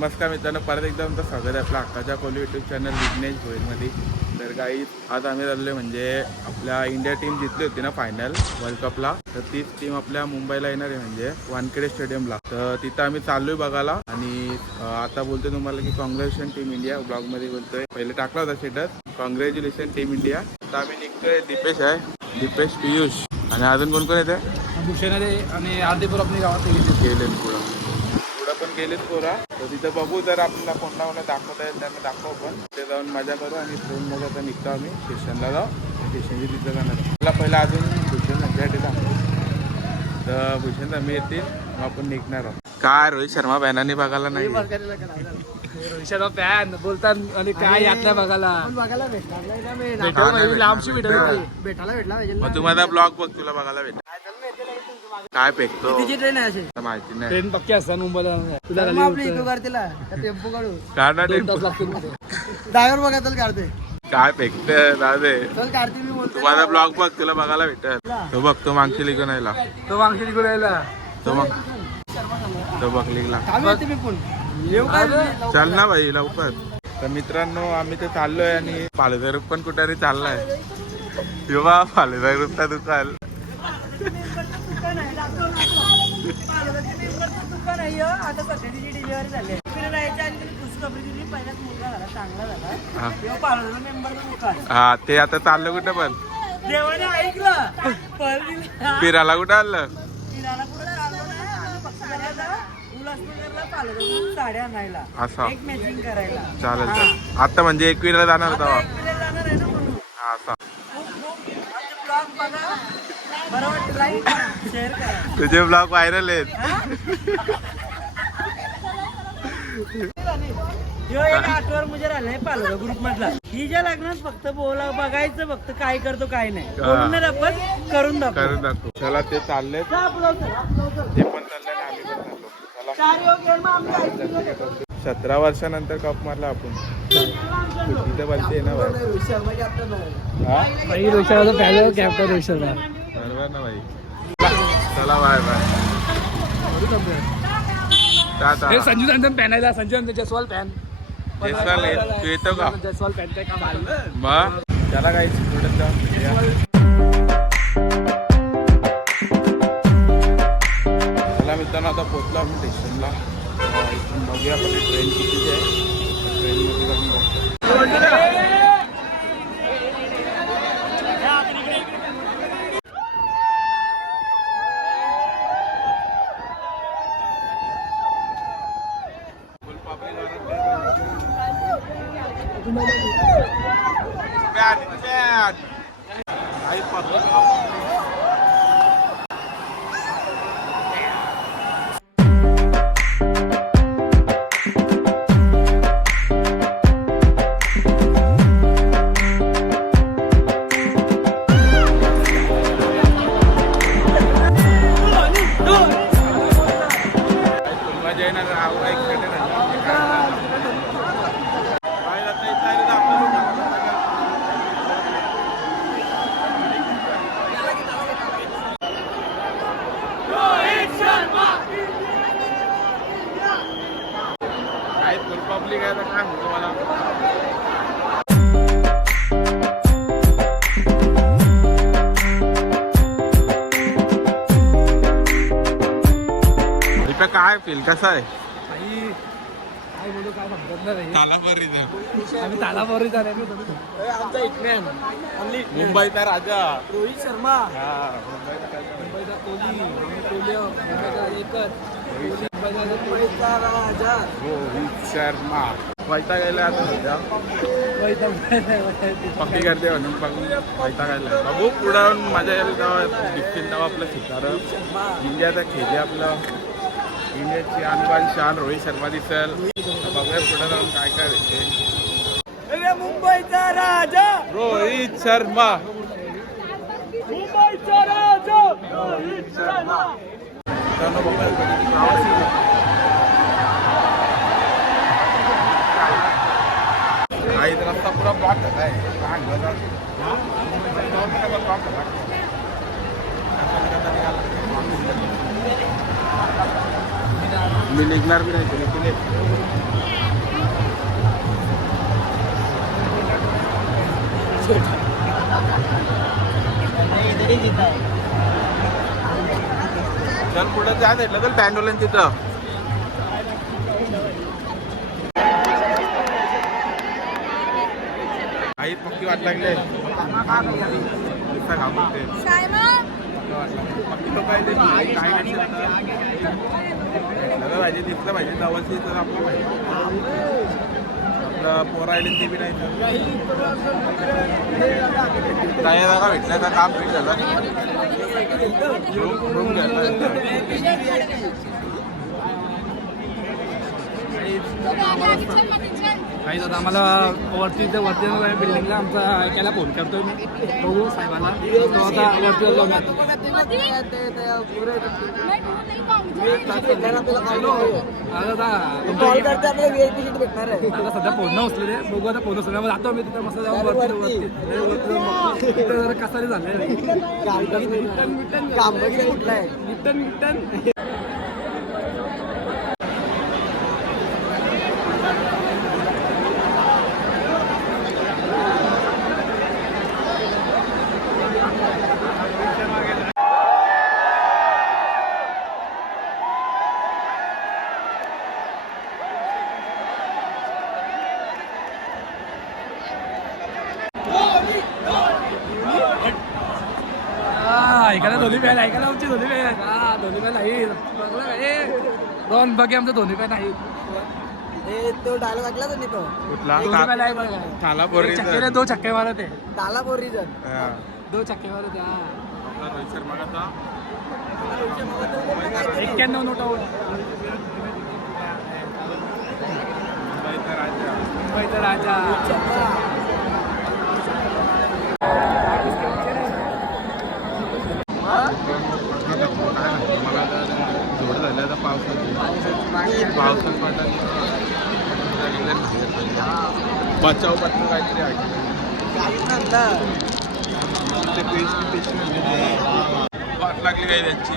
नमस्कार मित्रांनो, परत एकदा तुमचं स्वागत आहे आपल्या हक्काच्या कोहली यूट्यूब चॅनल विघ्नेश भोईरमध्ये. तर काही आज आम्ही चाललो म्हणजे आपल्या इंडिया टीम जिंकली होती ना फायनल वर्ल्ड कपला, तर तीच टीम आपल्या मुंबईला येणार आहे म्हणजे वानखेडे स्टेडियमला. तर तिथं आम्ही चाललोय बघायला आणि आता बोलतोय तुम्हाला की कॉंग्रॅच्युलेशन टीम इंडिया. ब्लॉगमध्ये बोलतोय, पहिले टाकला होता स्टेटस कॉंग्रॅच्युलेशन टीम इंडिया. तर आम्ही निघतोय. दीपेश आहे, दीपेश, पियुष आणि अजून कोण कोण येते? भूषण आणि आरतीपूर आपली गावात गेले पुढं पण गेलेत पोरा. तर तिथं बघू जर आपल्याला कोणता कोणता दाखवता येईल त्यांना दाखवू, पण ते जाऊन मजा करू आणि ट्रेनमध्ये आता निघतो आम्ही स्टेशनला जाऊ. स्टेशनची तिथं जाणार मला पहिला अजून भूषण संध्याकाळी दाखवू. तर भूषण आम्ही येतील मग आपण निघणार आहोत. काय रोहित शर्मा बॅनाने बघायला नाही? रोहित शर्मा फॅन बोलतात आणि काय यातल्या बघायला लांबशी भेटायला भेटला. मग तू माझा ब्लॉग बघ, तुला बघायला भेटेल. काय फेकतो ट्रेन आहे माहिती नाही. ट्रेन पक्की असतात मुंबईला. टेम्पो काढू काढा ड्रायव्हर बघा तर काढते. काय फेकते दादे? काढते मी बोलतो. तू माझा ब्लॉग बघ, तुला बघायला भेटेल. तो बघ, तो मागची लिगून यायला, तो मागशी निघून यायला. तो मग तो बघ लिगला. मी पण चल ना भाई लवकर. तर मित्रांनो आम्ही ते चाललोय आणि पालघर पण कुठे चाललाय. तेव्हा पालघर रुपया दुकान आता सध्याची डिलिव्हरी झाली. पहिलाच मुलगा झाला, चांगला झाला. तेव्हा पालघर मेंबरचं दुकान. हा ते आता चाललं कुठं पण देवाने ऐकलं. फिरायला कुठं आलं? फिरायला कुठं आलो नाही. आम्ही फक्त उल्हासनगरला पालघर साड्या आणायला, असा एक मॅचिंग करायला. चालेल चालेल. आता म्हणजे 21 जाणार होता एकविरा जाणार आहे ना म्हणून. हा असा. आमचे ब्लॉग बघा, बरं वाटतं, लाईक करा, शेअर करा. तुझे ब्लॉग व्हायरल आहेत. ह्यो एक आठवर म्हणजे राहिलाय पालघर ग्रुप मधला. हिच्या लग्नात फक्त बोला बघायचं, फक्त काय करतो काय नाही बोलून नाही दाखवत, करून दाखव. करून दाखव. चला ते चालले, ते पण चाललंय ना आम्ही पण चाललो. चला 17 वर्षानंतर कप मारला आपण. तिथं बनते ना भाई. रोहित शर्मा कॅप्टन रोहित शर्मा. बरोबर ना भाई. चला bye bye. Sanju Samson fan आहे. संजू सॅमसन जयस्वाल फॅन. जयस्वाल तू येतो का? जयस्वाल फॅन काय काम आलं मग त्याला काही पुढे जाऊ. चला मित्रांनो आता पोहोचलो आपण स्टेशनला. इथून बघूया आपण ट्रेन कितीची आहे. ट्रेनमध्ये जाऊन बघतो. पब्लिक आहे तर काय म्हणतो मला. इथं काय फील कसं आहे? काय बोलू, काय म्हणतात ना रे. आम्ही तालावर आमचा इटमॅन मुंबईचा राजा रोहित शर्मा. मुंबईचा कोहली, मुंबईचा एकच मुंबईचा राजा रोहित शर्मा. वैता गेला आता सध्या पक्की करते म्हणून वैता गेला. बघू पुढं मजा येईल तेव्हा दिसतील तेव्हा आपलं सितारं इंडियाचा खेळी आपलं. इंडियाची आणबान शान रोहित शर्मा दिसेल. बघूया पुढे जाऊन काय काय भेटते. मुंबईचा राजा रोहित शर्मा. मुंबईचा राजा रोहित शर्मा. काही रस्ता पुरा ब्लॉक झाला आहे. मी निघणार बी नाही. गाडी जिथं आहे. चल पुढे त्या साईडला चल पॅन्डोलन तिथं. आई पक्की वाट लागले घाबरते पक्की लोक आहे ते काय सगळं पाहिजे दिसलं पाहिजे जवळची तर आपलं पाहिजे आपलं पोरं आले ते बी नाही काय जागा भेटल्या तर काम भेट झालं रूम घ्यायला काही आता आम्हाला वरती बिल्डिंगला आमचा ऐकायला फोन करतोय मी बघू साहेबांना तो आता वरती जाऊन आता सध्या फोन न उचले बघू आता फोन उचलला जातो मी तिथं मस्त जाऊन वरती जरा कसारी झालंय मिटन ऐकायला दोन्ही बॅन ऐकायला आमची दोन्ही बॅन दोन्ही बॅन नाही दोन बघे आमचं दोन्ही बॅन नाही तो डायलॉग ऐकला तुम्ही तो कुठला दोन्ही बॅन आहे बघा थाला बोरी चक्के दो चक्के मारत आहे डाला बोर रिझन दो चक्के मारत आहे आपला रोहित शर्मा का 91 नोट आउट मुंबईचा राजा मला जोड झालं आता पावसात बचाव पत्र काहीतरी आहे वाट लागली काही त्यांची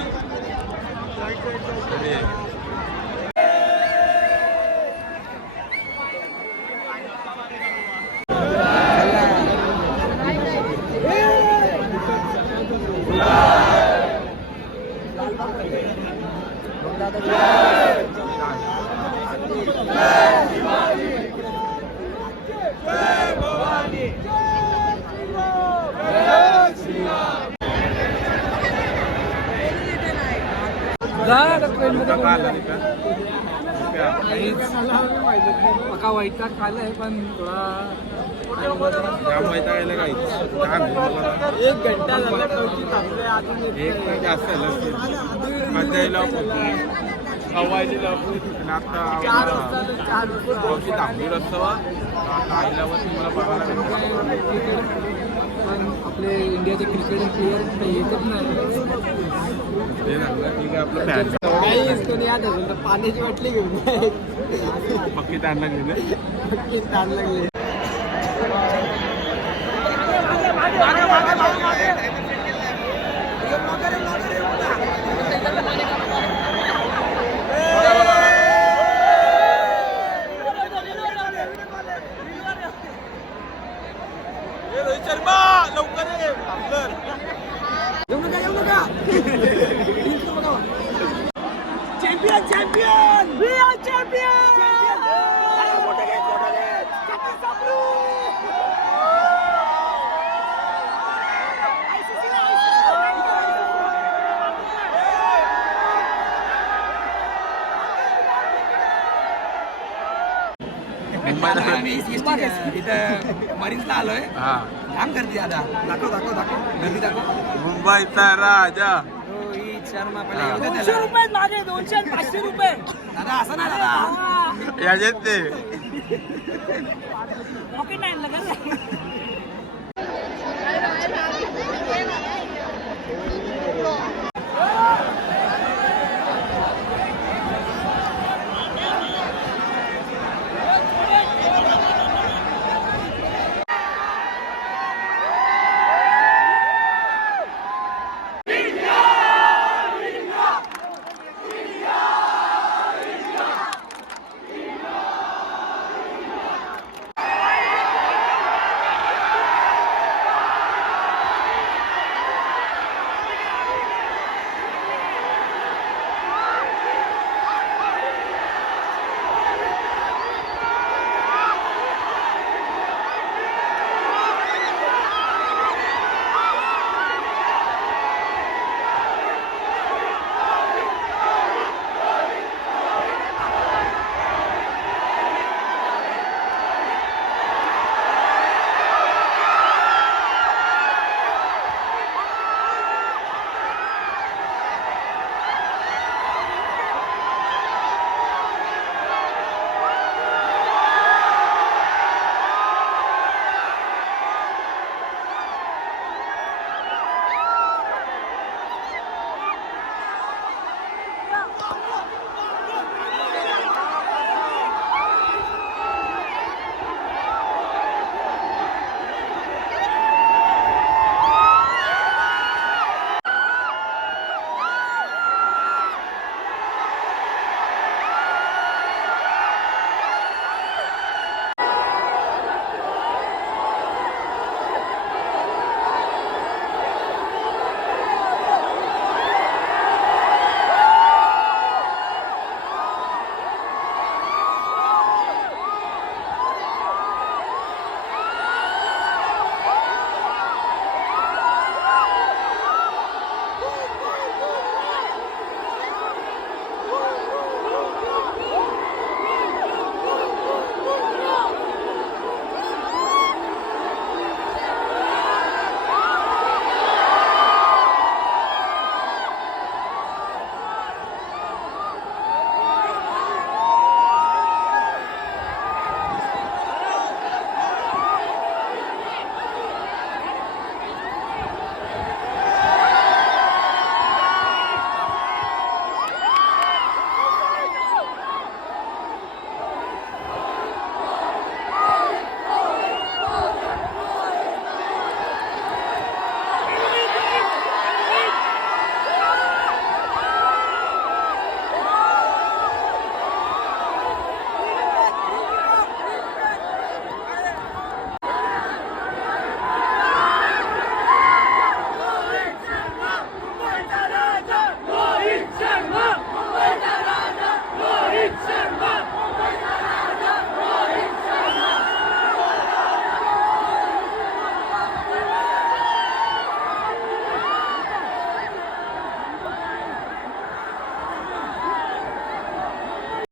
पका वैताग खाल्लाय पण थोडा एक घंटा झाला एक तर जास्त मजा हवायची आता तांबडी रस्ता आता आल्यावर तुम्हाला बघायला पण आपले इंडियाचे क्रिकेट प्लेयर येतच नाही ठीक आहे आपलं फॅन कोणी याद असेल तर पाण्याची बाटली घेऊन पक्की ताण लागली ना ताण लागले champion champion we are champion इथं मरीन्सला आलोय काम करते आता दाखव गर्दी दाखव मुंबईचा राजा रोहित शर्मा पहिले 200 रुपये मागे 200 500 रुपये दादा असं नाही दादा याच्यात ते पॉकेट नाही लागत